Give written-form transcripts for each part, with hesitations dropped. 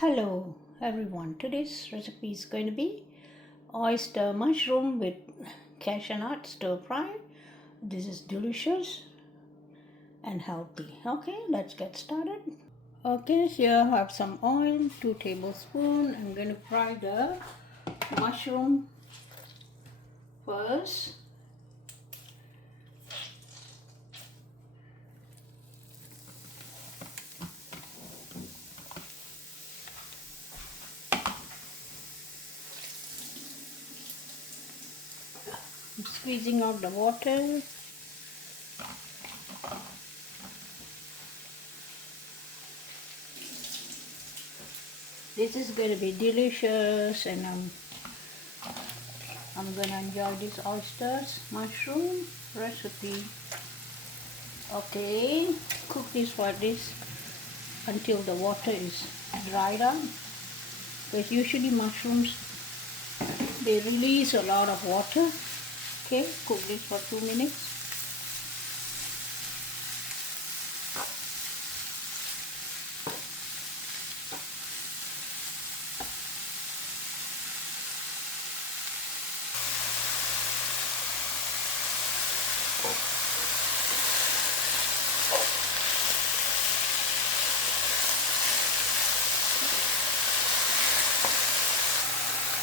Hello everyone, today's recipe is going to be oyster mushroom with cashew nut stir fry. This is delicious and healthy. Okay, let's get started. Okay, here I have some oil, 2 tablespoons. I'm going to fry the mushroom first. I'm squeezing out the water. This is going to be delicious and I'm going to enjoy this oysters mushroom recipe. Okay, cook this for this until the water is dried up, because usually mushrooms, they release a lot of water. Okay, cook this for 2 minutes.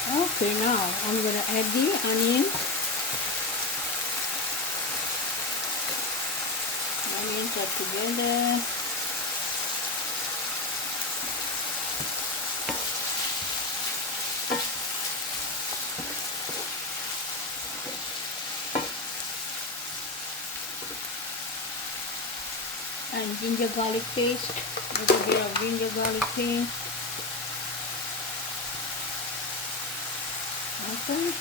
Okay, now I'm going to add the onions. Onions are together. And ginger garlic paste, a little bit of ginger garlic paste. Okay.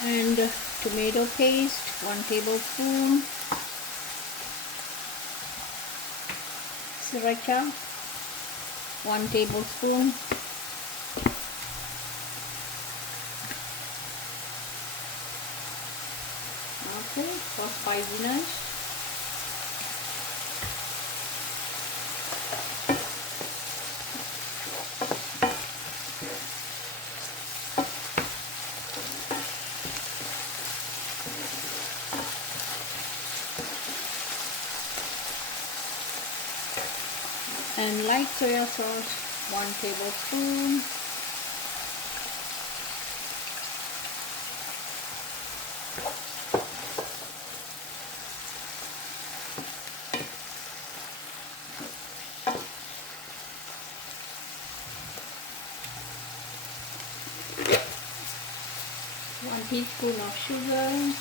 And tomato paste, 1 tablespoon. Sriracha, 1 tablespoon. Okay, for spiciness. And light soya sauce, 1 tablespoon. One teaspoon of sugar.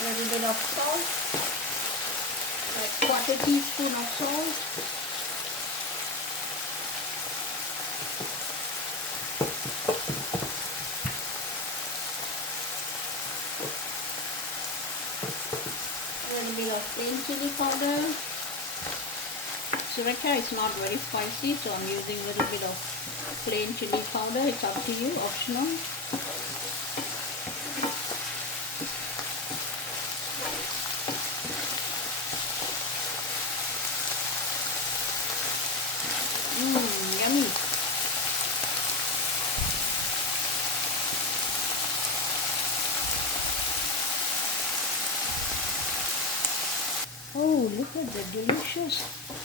A little bit of salt, like 1/4 teaspoon of salt. A little bit of plain chili powder. Sriracha is not very spicy, so I'm using a little bit of plain chili powder. It's up to you, optional. Yummy. Oh, look at the delicious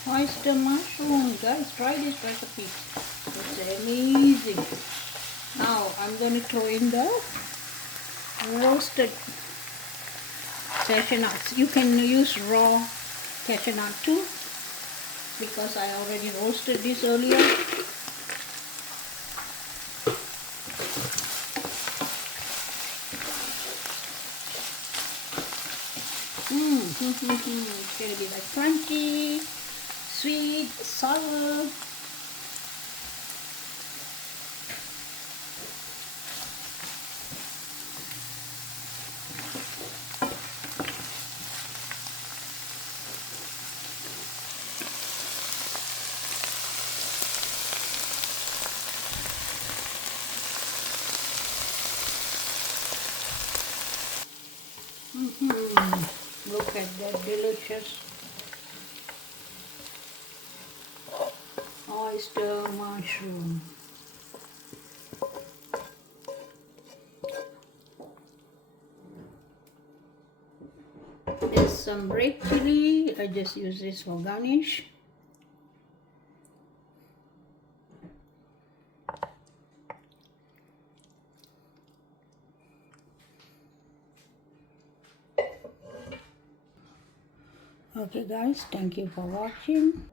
oyster mushroom. Guys, try this recipe. It's amazing. Now, I'm going to throw in the roasted cashew nuts. You can use raw cashew nut too, because I already roasted this earlier. It's gonna be like crunchy, sweet, sour. Look at that delicious oyster mushroom. There's some red chili. I just use this for garnish. Okay guys, thank you for watching.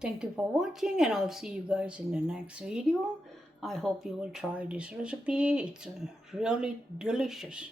Thank you for watching, and I'll see you guys in the next video. I hope you will try this recipe. It's really delicious.